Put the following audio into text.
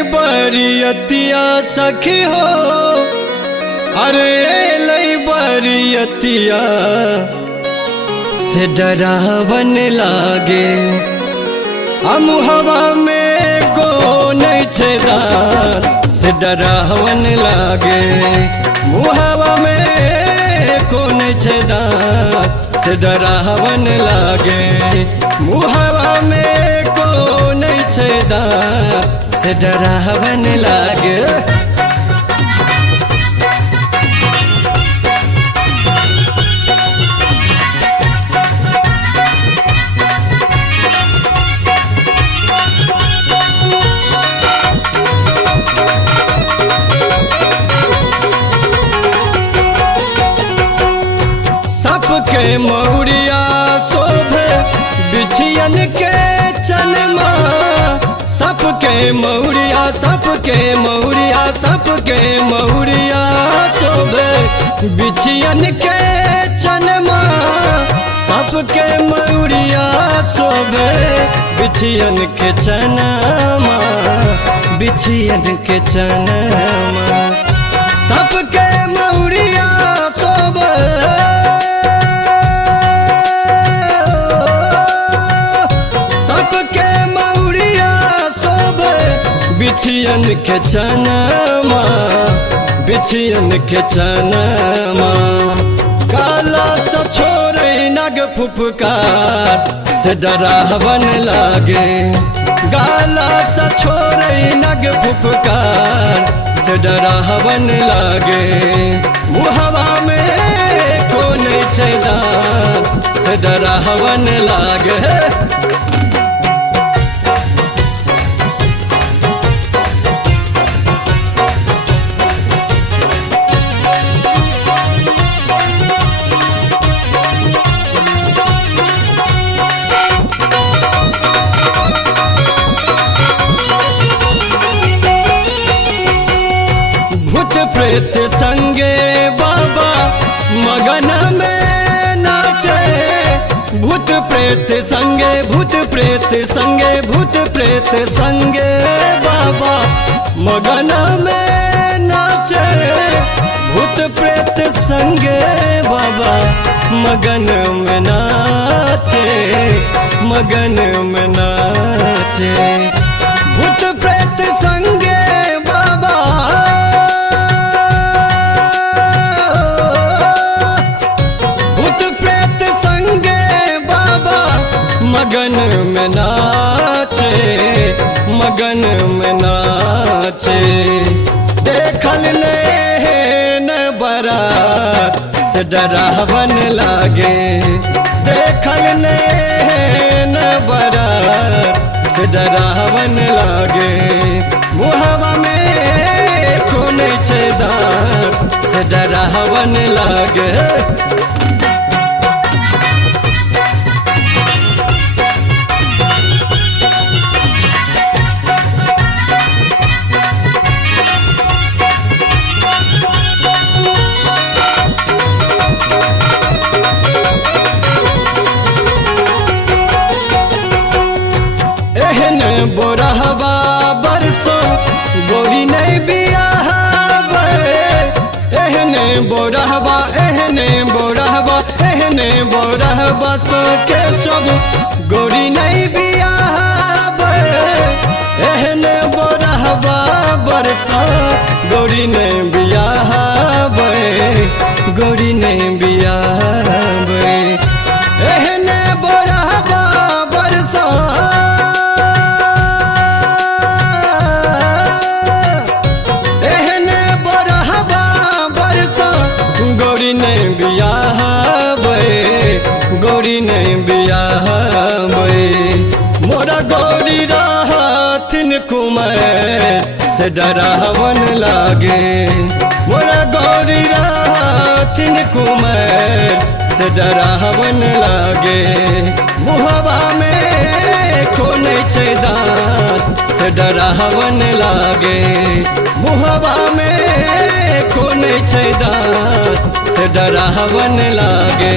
लई बरियतिया सखी हो, अरे लई बरियतिया से डरावन लागे। हम हवा में को नहीं छेदार से डरावन लागे। मुहवा में को नहीं छेदार से डरावन लागे। मुहवा में को नहीं छेदार से डरावन लागे। के मौरिया शोभे बिछियन के चनमा। सबके मौरिया सबके मौरिया सबके मौरिया शोभे बिछियन के चनमा। सबके मौरिया शोभे बिछियन के चनमा। बिछियन के चनमा सबके मौरिया शोभे। बिछियन के चनमा बिछियन के चनमा। काला सा छोरे नग फुफकार से डरावन लागे। काला सा छोरे नग फुफकार से डरावन लागे। मुहवा में कौन छेदार से डरावन लागे। प्रेत संगे बाबा मगन में नाचे। भूत प्रेत संगे भूत प्रेत संगे भूत प्रेत संगे बाबा मगन में नाचे। भूत प्रेत संगे बाबा मगन में नाचे। मगन में नाचे भूत प्रेत संगे बाबा। मगन में नाचे मगन में नाचे। देखल न बरात से डरावन लागे। देखल न बरात से डरावन लागे। मुहवा में कौन छेदार से डरावन लागे। बोरहवा बरसो गोरी नहीं बियाहबे। एहने बोरहवा एहने बोरहवा एहने बोरहवा सो के सब गोरी नहीं बियाहबे। एहने बोरहवा बरसो गोरी नहीं बियाहबे। गोरी नहीं बियाहबे। एहने बोरहवा बरसो गोरी नहीं बियाहबे। गोरी नहीं बियाहबे। मोरा गोरी राहथिन कुमार से डरावन लागे। मोरा गोरी राहथिन कुमार से डरावन लागे। मुहवा में कौन छेदार से डरावन लागे। मुहवा में कौन छेदार से डरावन लागे।